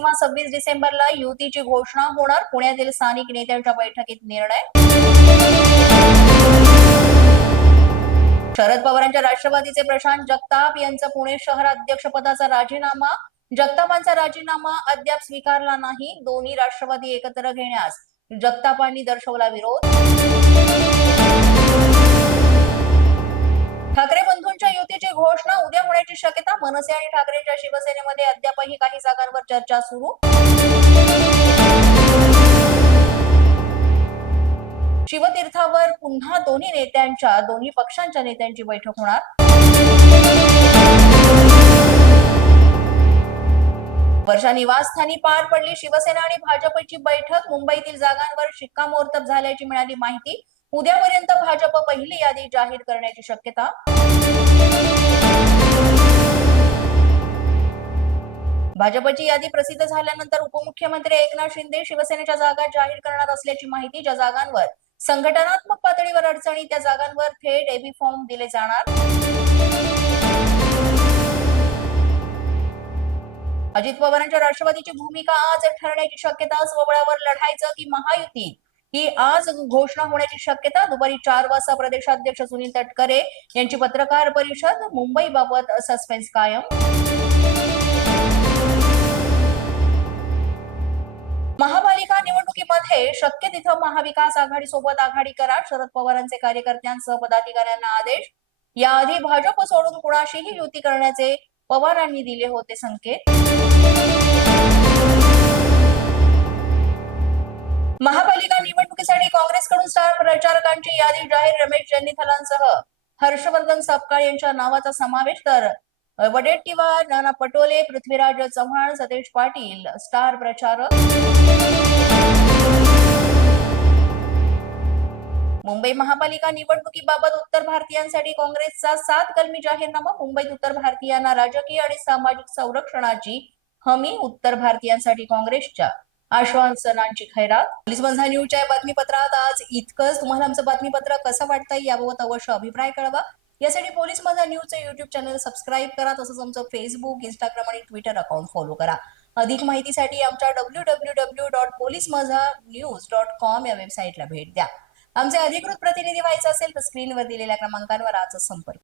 किंवा 26 डिसेंबरला युतीची घोषणा होणार. पुण्यातील स्थानिक नेत्यांच्या बैठकीत निर्णय. शरद पवारांच्या राष्ट्रवादीचे प्रशांत जगताप यांचा पुणे शहर अध्यक्षपदाचा राजीनामा. जगतापांचा राजीनामा अद्याप स्वीकारला नाही. दोन्ही राष्ट्रवादी एकत्र घेण्यास जगतापांनी दर्शवला विरोध. ठाकरे बंधूंच्या युतीची घोषणा उद्या होण्याची शक्यता. मनसे आणि ठाकरेंच्या शिवसेनेमध्ये अद्यापही काही जागांवर चर्चा सुरू. शिवतीर्थावर पुन्हा दोन्ही पक्षांच्या नेत्यांची बैठक होणार. वर्षा निवासस्थानी पार पडली शिवसेना आणि भाजपची बैठक. मुंबईतील जागांवर शिक्कामोर्तब झाल्याची मिळाली माहिती. उद्यापर्यंत भाजप पहिली यादी जाहीर करण्याची शक्यता. भाजपची यादी प्रसिद्ध झाल्यानंतर उपमुख्यमंत्री एकनाथ शिंदे शिवसेनेच्या जागा जाहीर करणार असल्याची माहिती. ज्या जागांवर संघटनात्मक पातळीवर अडचणी त्या जागांवर थेट एबी फॉर्म दिले जाणार. अजित पवारांच्या राष्ट्रवादीची भूमिका आज ठरण्याची शक्यता. स्वबळावर लढायचं की महायुतीत, ही आज घोषणा होण्याची शक्यता. दुपारी 4 वाजता प्रदेशाध्यक्ष सुनील तटकरे यांची पत्रकार परिषद. मुंबईबाबत सस्पेन्स कायम. महापालिका निवडणुकीमध्ये शक्य तिथं महाविकास आघाडी सोबत आघाडी करा. शरद पवारांचे कार्यकर्त्यांसह पदाधिकाऱ्यांना आदेश. याआधी भाजप सोडून कुणाशीही युती करण्याचे पवारांनी दिले होते संकेत. महापालिका निवडणुकीसाठी काँग्रेसकडून स्टार प्रचारकांची यादी जाहीर. रमेश जन्नीथलांसह हर्षवर्धन सपकाळ यांच्या नावाचा समावेश. तर वडेट्टीवार, नाना पटोले, पृथ्वीराज चव्हाण, सतेज पाटील स्टार प्रचारक. मुंबई महापालिका निवडणुकीबाबत उत्तर भारतीयांसाठी काँग्रेसचा 7 कलमी जाहीरनामा. मुंबईत उत्तर भारतीयांना राजकीय आणि सामाजिक संरक्षणाची हमी. उत्तर भारतीयांसाठी काँग्रेसच्या आश्वासनांची खैरात. पोलीस माझा न्यूजच्या बातमीपत्रात आज इतकंच. तुम्हाला आमचं बातमीपत्र कसं वाटतंय याबाबत अवश्य अभिप्राय कळवा. यासाठी पोलीस माझा न्यूजचं युट्यूब चॅनल सबस्क्राईब करा. तसंच आमचं फेसबुक, इंस्टाग्राम आणि ट्विटर अकाउंट फॉलो करा. अधिक माहितीसाठी आमच्या www.policemazhanews.com या वेबसाईटला भेट द्या. आमचे अधिकृत प्रतिनिधी व्हायचे असेल तर स्क्रीनवर दिलेल्या क्रमांकांवर आज संपर्क